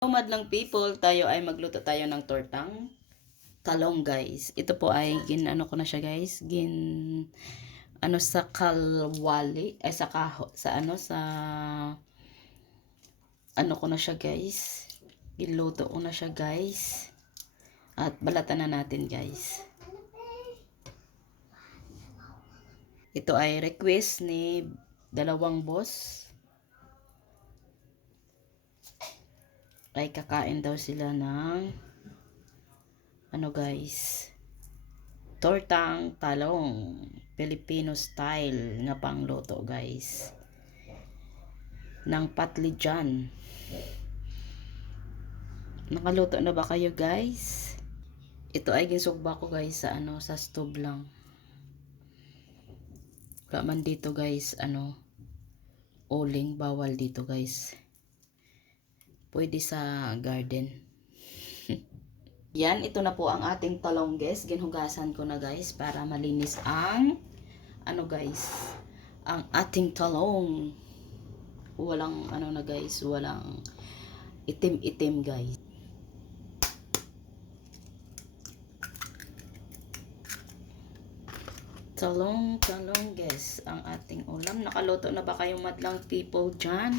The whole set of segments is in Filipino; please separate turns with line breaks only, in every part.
Madlang people, tayo ay magluto tayo ng tortang talong guys. Ito po ay gin ano ko na siya guys, gin ano sa kalwali ay sa kaho sa ano sa ano ko na siya guys. Ginluto ko na siya guys. At balatan na natin guys. Ito ay request ni dalawang boss. Ay kakain daw sila ng ano guys? Tortang talong. Filipino style nga pangluto guys. Ng patli dyan. Nakaluto na ba kayo guys? Ito ay ginsugba ko guys sa ano sa stove lang. Wala dito guys ano uling bawal dito guys pwede sa garden. Yan, ito na po ang ating talongges. Ginhugasan ko na guys para malinis ang ano guys, ang ating talong. Walang ano na guys, walang itim-itim guys. Talong, talongges ang ating ulam. Nakaluto na ba kayong madlang people dyan?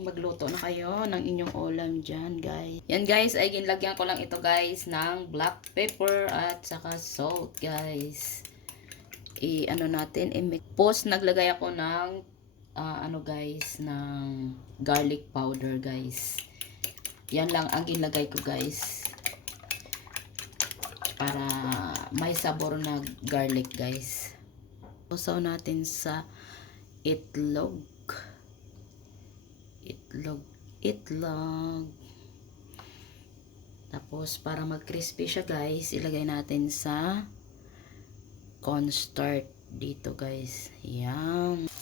Magluto na kayo ng inyong ulam dyan, guys. Yan, guys, ay ginlagyan ko lang ito, guys, ng black pepper at saka salt, guys. I, ano natin, i-mix. Post, naglagay ako ng, uh, ano, guys, ng garlic powder, guys. Yan lang ang ginlagay ko, guys. Para may sabor na garlic, guys. Usaw natin sa itlog itlog itlog. Tapos para mag crispy siya guys ilagay natin sa cornstarch dito guys. Yan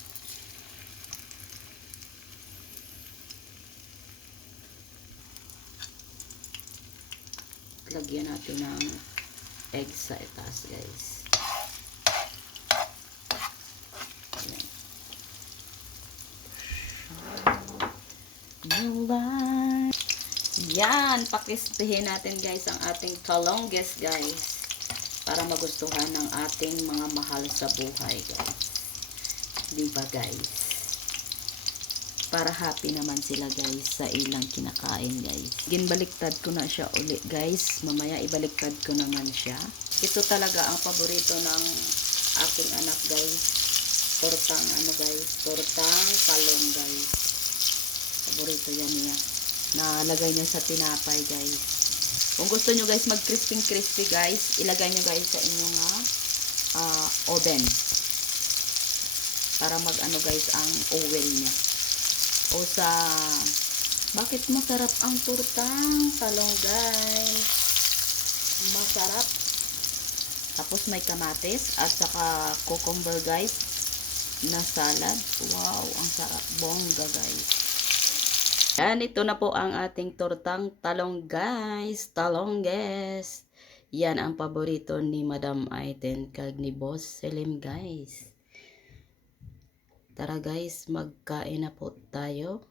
lagyan natin ng egg sa itaas guys July. Yan, pakispihin natin guys ang ating talongges guys. Para magustuhan ng ating mga mahal sa buhay guys. Diba guys? Para happy naman sila guys sa ilang kinakain guys. Ginbaliktad ko na siya uli guys. Mamaya ibaliktad ko naman siya. Ito talaga ang paborito ng aking anak guys. Tortang ano guys. Tortang talong guys paborito yan niya nalagay niya sa tinapay guys. Kung gusto nyo guys mag crispy crispy guys ilagay nyo guys sa inyong uh, oven. Para mag ano guys ang oven niya. O sa bakit masarap ang turtang talong guys? Masarap. Tapos may kamatis at saka cucumber guys na salad. Wow ang sarap. Bongga guys yan, ito na po ang ating tortang talong guys. Talongges. Yan ang paborito ni Madam Aiten kag ni Boss Selim guys. Tara guys, magkain na po tayo.